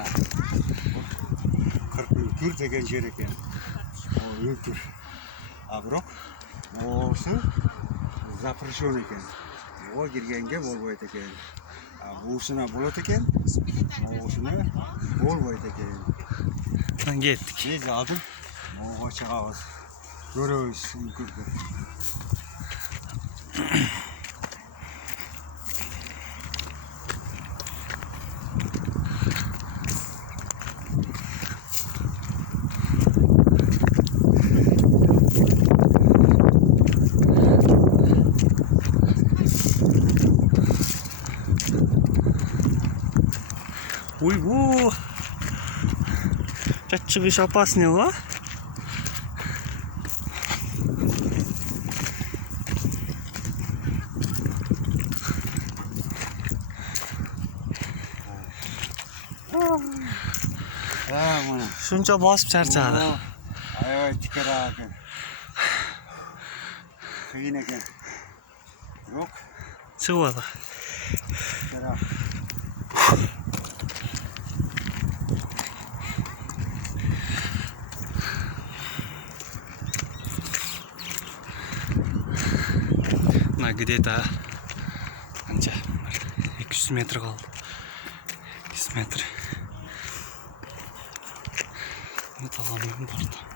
мына Кыркүйкүр деген жер екен. Ол өтір. А бирок осы запрещен екен. О киргенге болбойт экен. Буусуна болот экен. Оосуна болбойт экен. Кеттик. Тез алдым. Ого чыгабыз. Көрөбүз үкүрдү. Уйгу. Сейчас чыгыш опасный, а? Шунча басып чарчады. Аябай тикера экен. Кыйын экен. Бирок Чыгып атат. тикера. Мына где-то анча 200 метр калды. 200 метр. Не таламын борда.